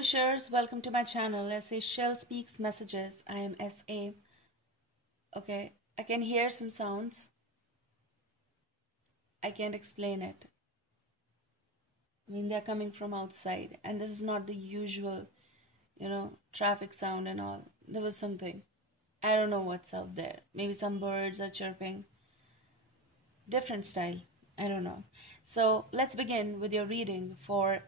Wishers, welcome to my channel. Sashell Speaks Messages. I am SA. Okay, I can hear some sounds. I can't explain it. I mean, they're coming from outside, and this is not the usual, traffic sound and all. There was something. I don't know what's out there. Maybe some birds are chirping. Different style. I don't know. So let's begin with your reading for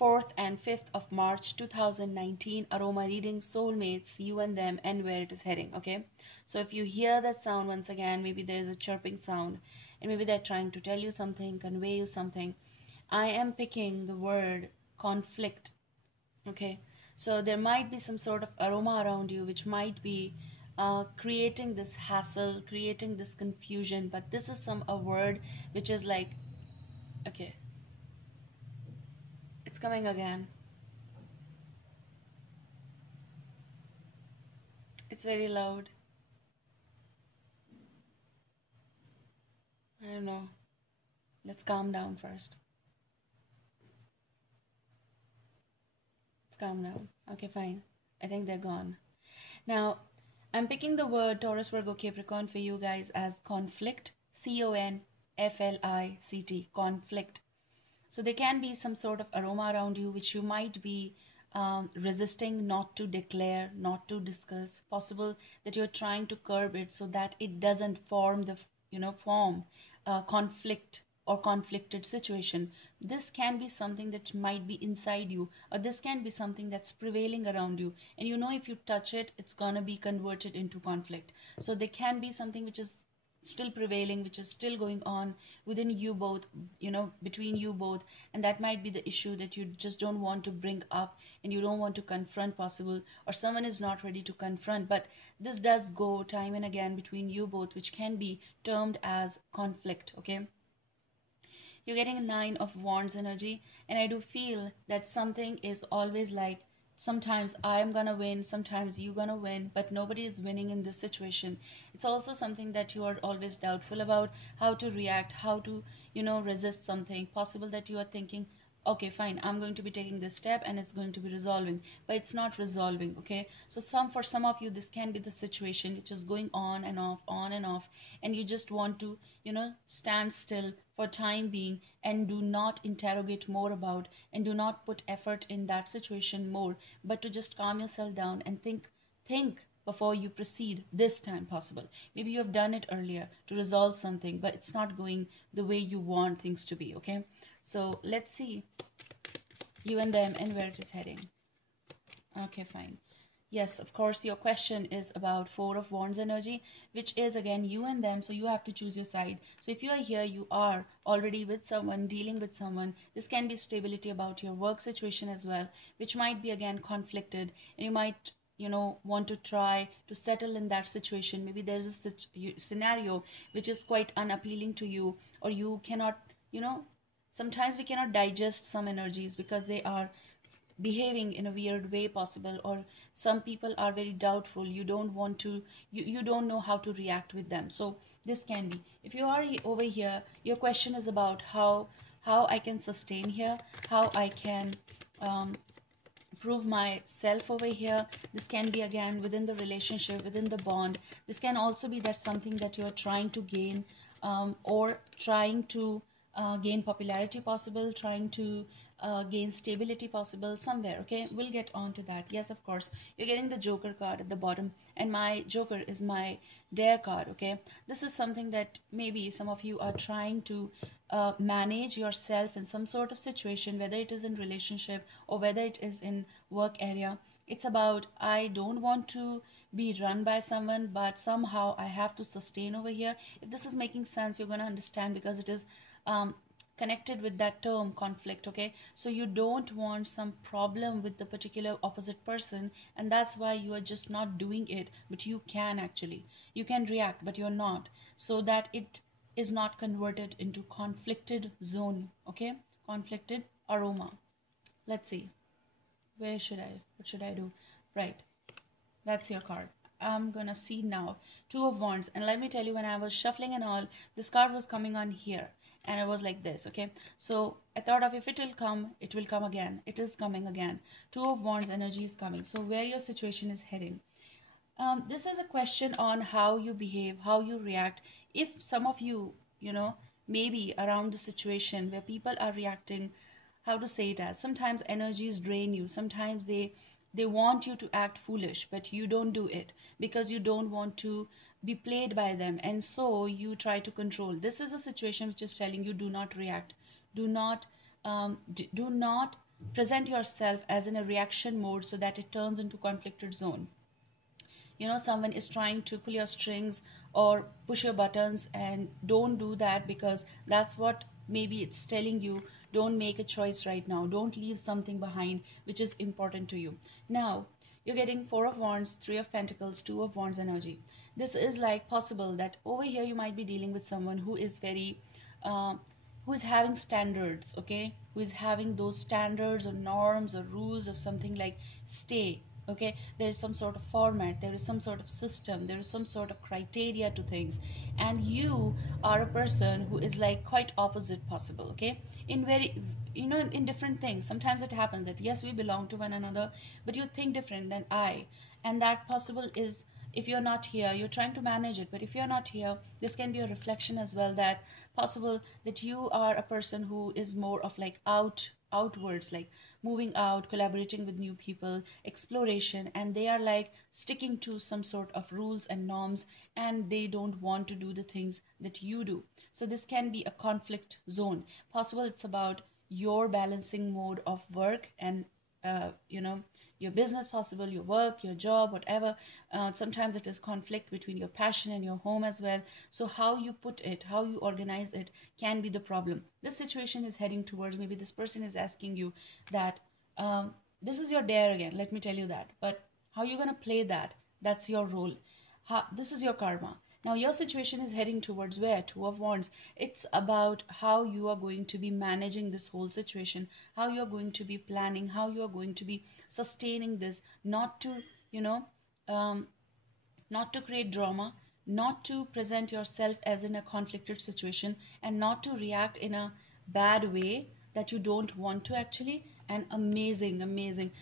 4th and 5th of March 2019, Aroma Reading-Soulmates, you and them, and where it is heading. Okay, so if you hear that sound once again, maybe there's a chirping sound, and maybe they're trying to tell you something, convey you something. I am picking the word conflict. Okay, so there might be some sort of aroma around you which might be creating this hassle, creating this confusion, but this is a word which is like, okay, it's coming again. It's very loud. I don't know. Let's calm down first. Let's calm down. Okay, fine. I think they're gone. Now, I'm picking the word Taurus, Virgo, Capricorn for you guys as conflict. CONFLICT. Conflict. So there can be some sort of aroma around you which you might be resisting not to declare, not to discuss. Possible that you're trying to curb it so that it doesn't form the conflict or conflicted situation. This can be something that might be inside you, or this can be something that's prevailing around you, and if you touch it, it's gonna be converted into conflict. So there can be something which is still prevailing, which is still going on within you both, between you both, and that might be the issue that you just don't want to bring up and you don't want to confront, possible, or someone is not ready to confront. But this does go time and again between you both, which can be termed as conflict. Okay, you're getting a 9 of Wands energy, and I do feel that something is always like, sometimes I'm gonna win, sometimes you're gonna win, but nobody is winning in this situation. It's also something that you are always doubtful about how to react, how to resist something. Possible that you are thinking, okay, fine, I'm going to be taking this step and it's going to be resolving, but it's not resolving. Okay, so for some of you, this can be the situation which is going on and off, and you just want to stand still for time being and do not interrogate more about, and do not put effort in that situation more, but to just calm yourself down and think before you proceed this time. Possible maybe you have done it earlier to resolve something, but it's not going the way you want things to be. Okay, so let's see you and them and where it is heading. Okay, fine. Yes, of course, your question is about 4 of Wands energy, which is again you and them, so you have to choose your side. So if you are here, you are already with someone, dealing with someone. This can be stability about your work situation as well, which might be again conflicted, and you might want to try to settle in that situation. Maybe there's a scenario which is quite unappealing to you, or you cannot, sometimes we cannot digest some energies because they are behaving in a weird way, possible, or some people are very doubtful. You don't want to, you don't know how to react with them. So this can be, if you are over here, your question is about how I can sustain here, how I can prove myself over here. This can be again within the relationship, within the bond. This can also be that something that you're trying to gain, or trying to gain popularity, possible, trying to gain stability, possible, somewhere. Okay, we'll get on to that. Yes, of course, you're getting the Joker card at the bottom, and my Joker is my Dare card. Okay, this is something that maybe some of you are trying to manage yourself in some sort of situation, whether it is in relationship or whether it is in work area. It's about, I don't want to be run by someone, but somehow I have to sustain over here. If this is making sense, you're going to understand, because it is connected with that term conflict. Okay, so you don't want some problem with the particular opposite person, and that's why you are just not doing it. But you can actually, you can react, but you're not, so that it is not converted into conflicted zone. Okay, conflicted aroma. Let's see, what should I do? Right, that's your card. I'm gonna see now 2 of Wands, and let me tell you, when I was shuffling and all, this card was coming on here, and it was like this. Okay, so I thought of, if it will come, it will come again. It is coming again. Two of Wands energy is coming. So where your situation is heading, this is a question on how you behave, how you react. If some of you, maybe around the situation where people are reacting, how to say it, as sometimes energies drain you, sometimes they want you to act foolish, but you don't do it because you don't want to be played by them, and so you try to control. This is a situation which is telling you, do not react, do not do not present yourself as in a reaction mode so that it turns into conflicted zone. Someone is trying to pull your strings or push your buttons, and don't do that, because that's what maybe it's telling you. Don't make a choice right now, don't leave something behind which is important to you. Now you're getting Four of Wands, Three of Pentacles, Two of Wands energy. This is like possible that over here you might be dealing with someone who is very who is having standards, okay, who is having those standards or norms or rules of something like stay. Okay, there is some sort of format, there is some sort of system, there is some sort of criteria to things, and you are a person who is like quite opposite possible. Okay, in very, in different things. Sometimes it happens that yes, we belong to one another, but you think different than I, and that possible is, if you're not here, you're trying to manage it, but if you're not here, this can be a reflection as well, that possible that you are a person who is more of like outwards, like moving out, collaborating with new people, exploration, and they are like sticking to some sort of rules and norms, and they don't want to do the things that you do. So this can be a conflict zone. Possible it's about your balancing mode of work and your business, possible your work, your job, whatever. Sometimes it is conflict between your passion and your home as well. So how you put it, how you organize it can be the problem. This situation is heading towards, maybe this person is asking you that this is your dare again, let me tell you that, but how you're going to play that, that's your role. This is your karma. Now your situation is heading towards where? Two of Wands. It's about how you are going to be managing this whole situation, how you're going to be planning, how you're going to be sustaining this, not to, not to create drama, not to present yourself as in a conflicted situation, and not to react in a bad way that you don't want to actually. And amazing.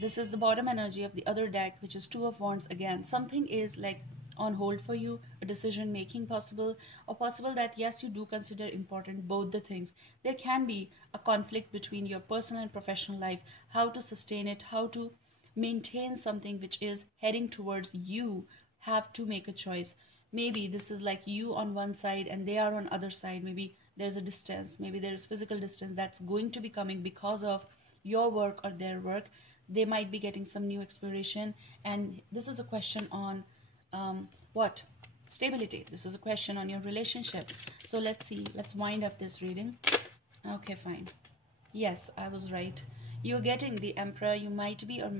This is the bottom energy of the other deck, which is Two of Wands again. Something is like on hold for you, a decision making possible, or possible that yes, you do consider important both the things. There can be a conflict between your personal and professional life, how to sustain it, how to maintain something which is heading towards you. Have to make a choice. Maybe this is like you on one side and they are on other side. Maybe there's a distance, maybe there is physical distance that's going to be coming because of your work or their work. They might be getting some new exploration, and this is a question on what? Stability. This is a question on your relationship. So let's see, let's wind up this reading. Okay, fine. Yes, I was right. You're getting the Emperor. You might be, or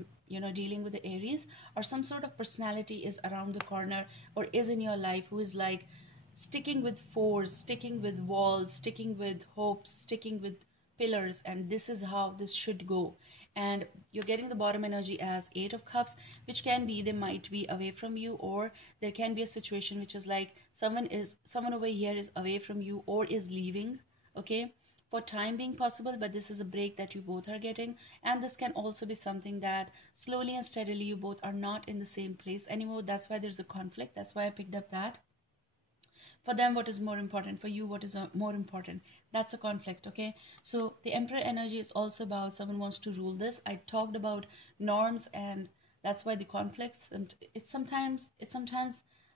dealing with the Aries, or some sort of personality is around the corner or is in your life who is like sticking with force, sticking with walls, sticking with hopes, sticking with pillars, and this is how this should go. And you're getting the bottom energy as Eight of Cups, which can be they might be away from you, or there can be a situation which is like someone over here is away from you or is leaving, okay, for time being possible, but this is a break that you both are getting. And this can also be something that slowly and steadily you both are not in the same place anymore. That's why there's a conflict. That's why I picked up that. For them, what is more important? For you, what is more important? That's a conflict, okay? So the Emperor energy is also about someone wants to rule this. I talked about norms, and that's why the conflicts, and it's sometimes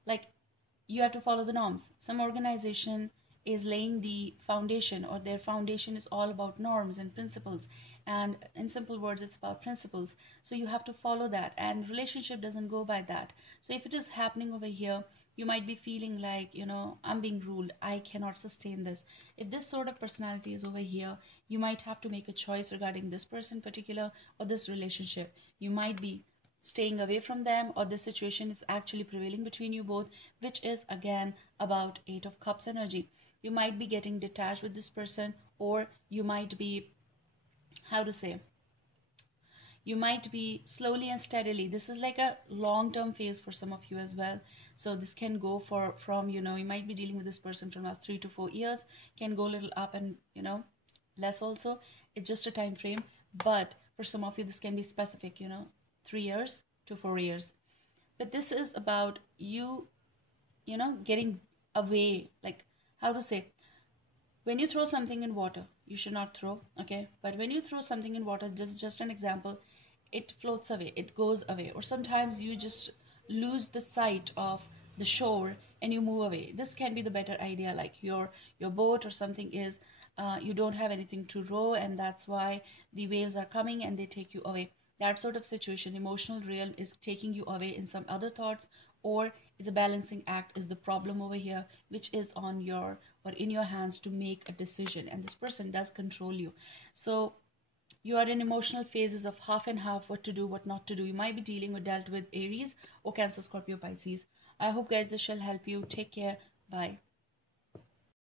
like you have to follow the norms. Some organization is laying the foundation, or their foundation is all about norms and principles, and in simple words, it's about principles. So you have to follow that, and relationship doesn't go by that. So if it is happening over here, you might be feeling like, I'm being ruled, I cannot sustain this. If this sort of personality is over here, you might have to make a choice regarding this person in particular or this relationship. You might be staying away from them, or this situation is actually prevailing between you both, which is again about Eight of Cups energy. You might be getting detached with this person, or you might be, how to say, You might be slowly and steadily. This is like a long-term phase for some of you as well. So this can go from, you might be dealing with this person from last 3 to 4 years, can go a little up and, less also. It's just a time frame. But for some of you, this can be specific, 3 years to 4 years. But this is about you, getting away, like, how to say, when you throw something in water, you should not throw, okay? But when you throw something in water, just an example, it floats away, it goes away. Or sometimes you just lose the sight of the shore and you move away. This can be the better idea, like your boat or something is, you don't have anything to row, and that's why the waves are coming and they take you away. That sort of situation, emotional realm is taking you away in some other thoughts, or it's a balancing act is the problem over here, which is on your or in your hands to make a decision, and this person does control you. So you are in emotional phases of half and half, what to do, what not to do. You might be dealt with Aries or Cancer, Scorpio, Pisces. I hope guys this shall help you. Take care. Bye.